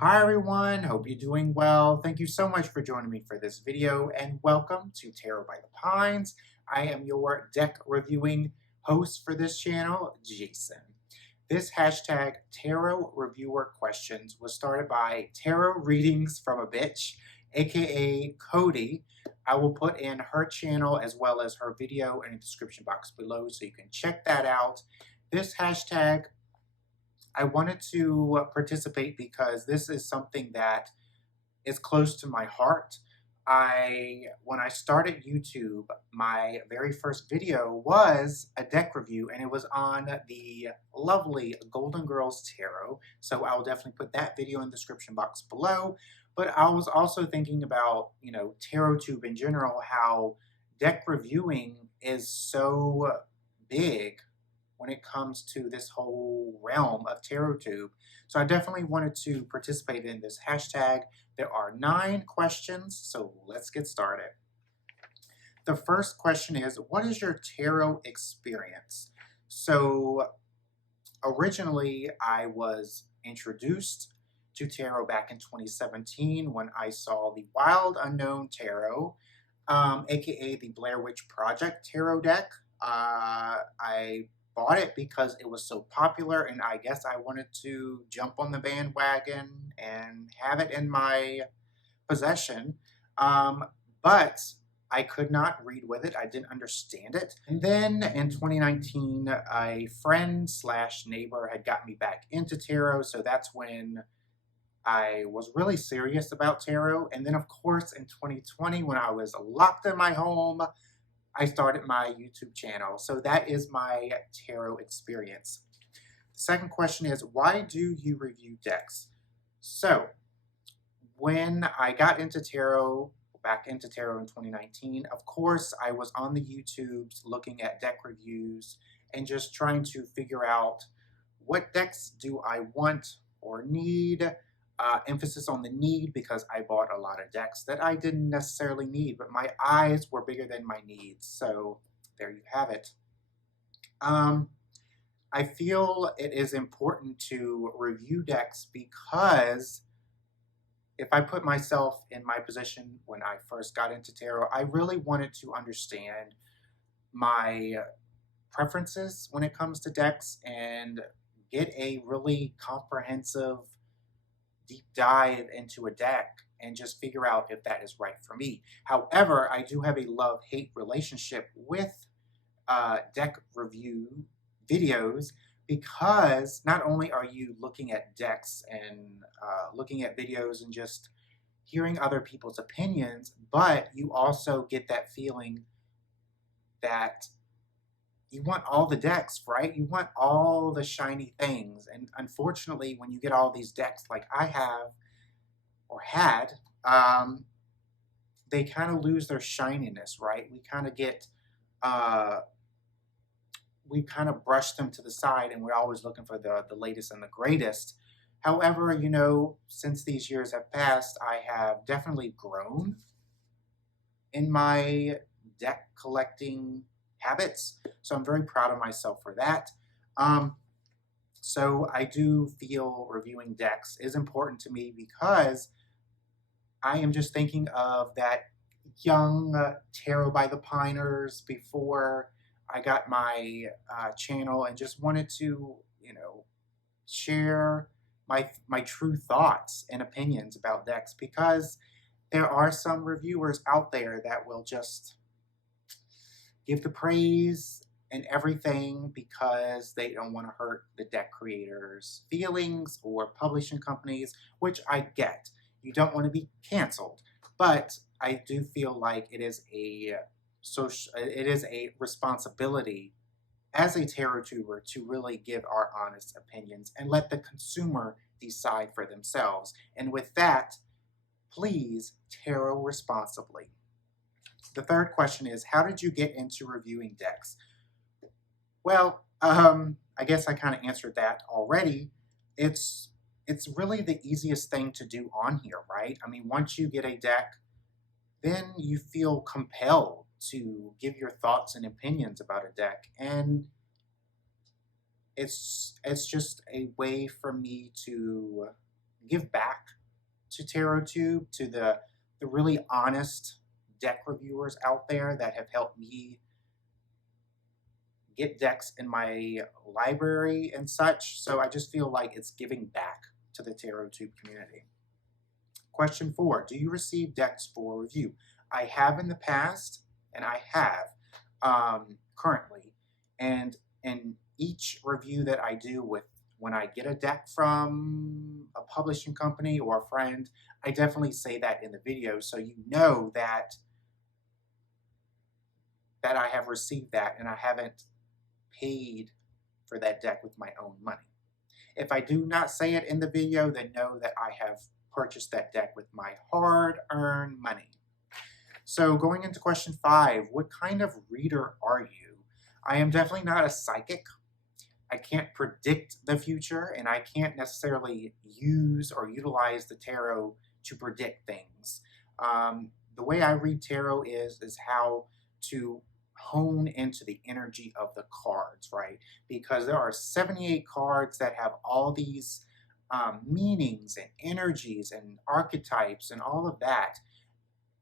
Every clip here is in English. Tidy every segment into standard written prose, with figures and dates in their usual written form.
Hi everyone, hope you're doing well. Thank you so much for joining me for this video and welcome to Tarot by the Pines. I am your deck reviewing host for this channel, Jason. This hashtag tarot reviewer questions was started by Tarot Readings from a Bitch, aka Cody. I will put in her channel as well as her video in the description box below so you can check that out. This hashtag I wanted to participate because this is something that is close to my heart. When I started YouTube, my very first video was a deck review and it was on the lovely Golden Girls Tarot. So I'll definitely put that video in the description box below. But I was also thinking about, TarotTube in general, how deck reviewing is so big when it comes to this whole realm of TarotTube. So I definitely wanted to participate in this hashtag. There are 9 questions, so let's get started. The first question is, what is your tarot experience? So originally I was introduced to tarot back in 2017 when I saw the Wild Unknown Tarot, aka the Blair Witch Project tarot deck. I bought it because it was so popular and I guess I wanted to jump on the bandwagon and have it in my possession. But I could not read with it. I didn't understand it. And then in 2019, a friend slash neighbor had got me back into tarot. So that's when I was really serious about tarot. And then of course in 2020, when I was locked in my home, I started my YouTube channel. So that is my tarot experience. The second question is, why do you review decks? So when I got into tarot, back into tarot in 2019, of course, I was on the YouTubes looking at deck reviews and just trying to figure out what decks do I want or need. Emphasis on the need because I bought a lot of decks that I didn't necessarily need, but my eyes were bigger than my needs. So there you have it. I feel it is important to review decks because if I put myself in my position when I first got into tarot, I really wanted to understand my preferences when it comes to decks and get a really comprehensive deep dive into a deck and just figure out if that is right for me. However, I do have a love-hate relationship with deck review videos because not only are you looking at decks and looking at videos and just hearing other people's opinions, but you also get that feeling that you want all the decks, right? You want all the shiny things. And unfortunately, when you get all these decks like I have or had, they kind of lose their shininess, right? We kind of get, we kind of brush them to the side and we're always looking for the latest and the greatest. However, since these years have passed, I have definitely grown in my deck collecting habits. So I'm very proud of myself for that. So I do feel reviewing decks is important to me because I am just thinking of that young Tarot by the Piners before I got my channel and just wanted to, share my true thoughts and opinions about decks because there are some reviewers out there that will just give the praise and everything because they don't want to hurt the deck creators' feelings or publishing companies, which I get. You don't want to be canceled, but I do feel like it is a responsibility as a tarot tuber to really give our honest opinions and let the consumer decide for themselves. And with that, please tarot responsibly. The third question is, how did you get into reviewing decks? Well, I guess I kind of answered that already. It's really the easiest thing to do on here, right? I mean, once you get a deck, then you feel compelled to give your thoughts and opinions about a deck. And it's just a way for me to give back to TarotTube, to the really honest deck reviewers out there that have helped me get decks in my library and such. So I just feel like it's giving back to the TarotTube community. Question 4, do you receive decks for review? I have in the past, and I have currently. And in each review that I do when I get a deck from a publishing company or a friend, I definitely say that in the video so you know that I have received that and I haven't paid for that deck with my own money. If I do not say it in the video, then know that I have purchased that deck with my hard-earned money. So going into question 5, what kind of reader are you? I am definitely not a psychic. I can't predict the future, and I can't necessarily use or utilize the tarot to predict things. The way I read tarot is how to hone into the energy of the cards, right? Because there are 78 cards that have all these meanings and energies and archetypes and all of that.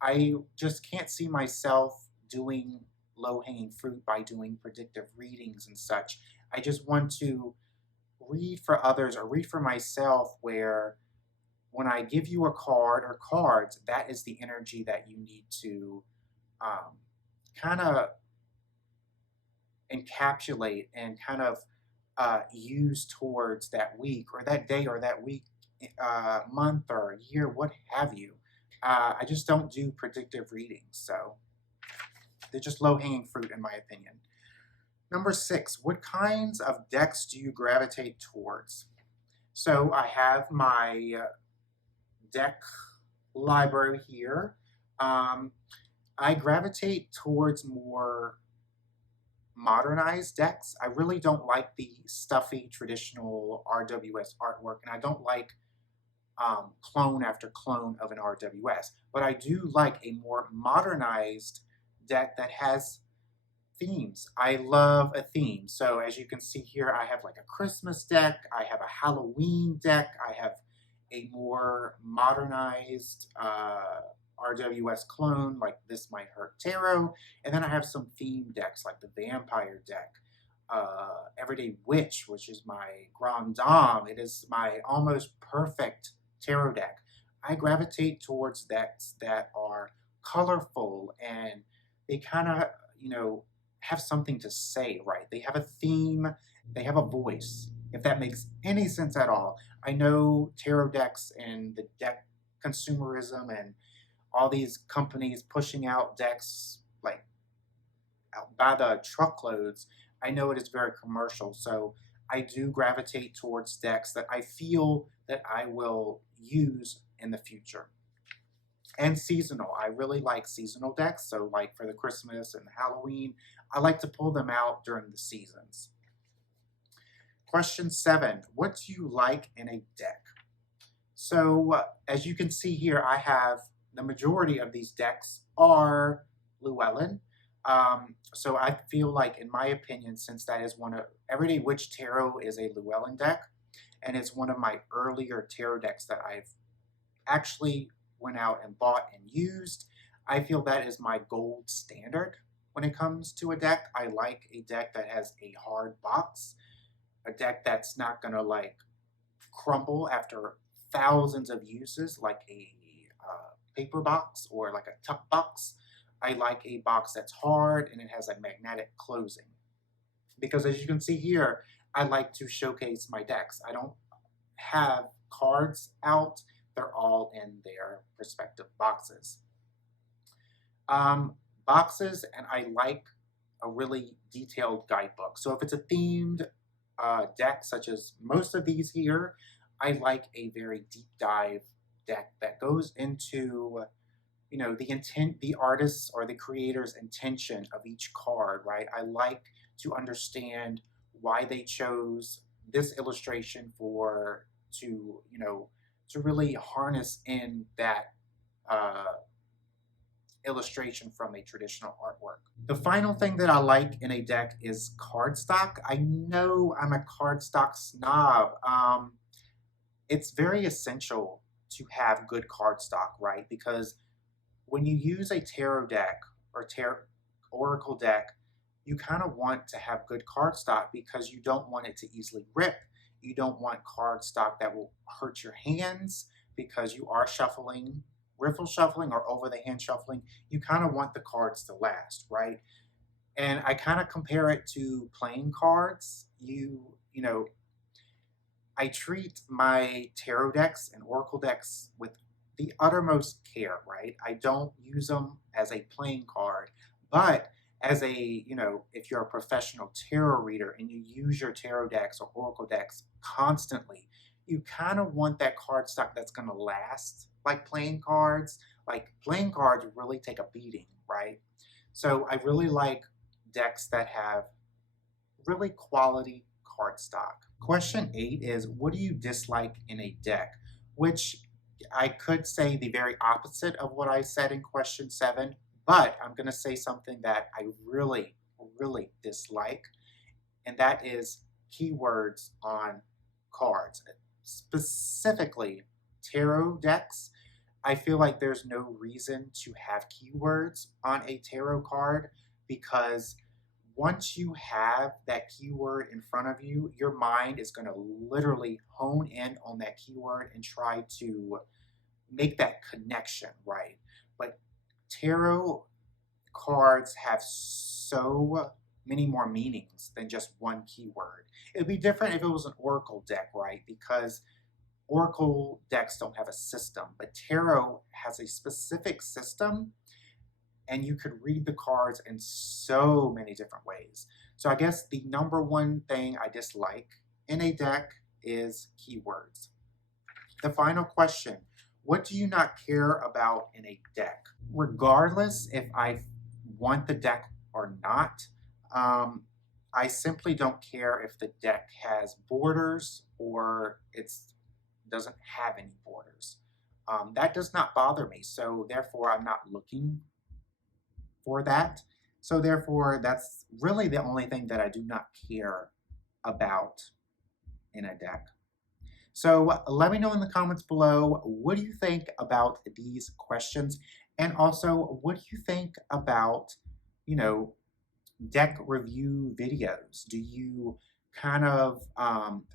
I just can't see myself doing low-hanging fruit by doing predictive readings and such. I just want to read for others or read for myself where when I give you a card or cards, that is the energy that you need to kind of encapsulate and kind of use towards that week or that day or that week, month or year, what have you. I just don't do predictive readings, so they're just low-hanging fruit in my opinion. Number 6, what kinds of decks do you gravitate towards? So I have my deck library here. I gravitate towards more modernized decks. I really don't like the stuffy traditional RWS artwork, and I don't like clone after clone of an RWS, but I do like a more modernized deck that has themes. I love a theme. So as you can see here, I have like a Christmas deck, I have a Halloween deck, I have a more modernized RWS clone like This Might Hurt Tarot, and then I have some theme decks like the Vampire deck, Everyday Witch, which is my Grand Dame. It is my almost perfect tarot deck. I gravitate towards decks that are colorful and they kind of, have something to say, right? They have a theme, they have a voice, if that makes any sense at all. I know tarot decks and the deck consumerism and all these companies pushing out decks like out by the truckloads. I know it is very commercial, so I do gravitate towards decks that I feel that I will use in the future. And seasonal. I really like seasonal decks, so like for the Christmas and the Halloween, I like to pull them out during the seasons. Question 7, what do you like in a deck? So as you can see here, I have the majority of these decks are Llewellyn. So I feel like, in my opinion, since that is one of Everyday Witch Tarot is a Llewellyn deck, and it's one of my earlier tarot decks that I've actually went out and bought and used, I feel that is my gold standard when it comes to a deck. I like a deck that has a hard box, a deck that's not gonna like crumble after thousands of uses like a paper box or like a tuck box. I like a box that's hard and it has a magnetic closing. Because as you can see here, I like to showcase my decks. I don't have cards out. They're all in their respective boxes. Boxes, and I like a really detailed guidebook. So if it's a themed deck, such as most of these here, I like a very deep dive deck that goes into, the intent, the artist's or the creator's intention of each card, right? I like to understand why they chose this illustration to really harness in that illustration from a traditional artwork. The final thing that I like in a deck is cardstock. I know I'm a cardstock snob. It's very essential to have good cardstock, right? Because when you use a tarot deck or oracle deck, you kind of want to have good cardstock because you don't want it to easily rip. You don't want cardstock that will hurt your hands because you are shuffling, riffle shuffling or over the hand shuffling. You kind of want the cards to last, right? And I kind of compare it to playing cards. You know, I treat my tarot decks and oracle decks with the uttermost care, right? I don't use them as a playing card, but as a, if you're a professional tarot reader and you use your tarot decks or oracle decks constantly, you kind of want that cardstock that's going to last like playing cards. Like playing cards really take a beating, right? So I really like decks that have really quality cardstock. Question 8 is, what do you dislike in a deck? Which I could say the very opposite of what I said in question 7, but I'm going to say something that I really, really dislike, and that is keywords on cards. Specifically, tarot decks. I feel like there's no reason to have keywords on a tarot card because once you have that keyword in front of you, your mind is going to literally hone in on that keyword and try to make that connection, right? But tarot cards have so many more meanings than just one keyword. It would be different if it was an oracle deck, right? Because oracle decks don't have a system, but tarot has a specific system and you could read the cards in so many different ways. So I guess the number one thing I dislike in a deck is keywords. The final question, what do you not care about in a deck? Regardless if I want the deck or not, I simply don't care if the deck has borders or it doesn't have any borders. That does not bother me, so therefore I'm not looking for that. So therefore, that's really the only thing that I do not care about in a deck. So let me know in the comments below, what do you think about these questions? And also, what do you think about, deck review videos? Do you kind of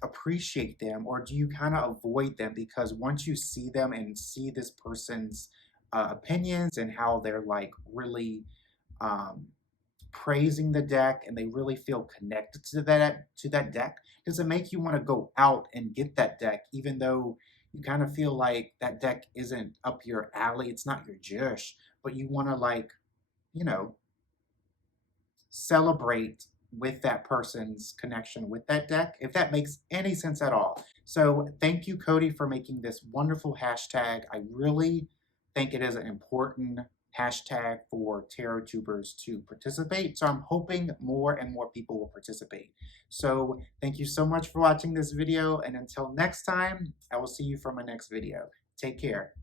appreciate them, or do you kind of avoid them because once you see them and see this person's opinions and how they're like really praising the deck and they really feel connected to that deck, does it make you want to go out and get that deck even though you kind of feel like that deck isn't up your alley, it's not your jush, but you want to like, celebrate with that person's connection with that deck, if that makes any sense at all. So thank you, Cody, for making this wonderful hashtag. I really think it is an important hashtag for tarot tubers to participate. So I'm hoping more and more people will participate. So thank you so much for watching this video. And until next time, I will see you for my next video. Take care.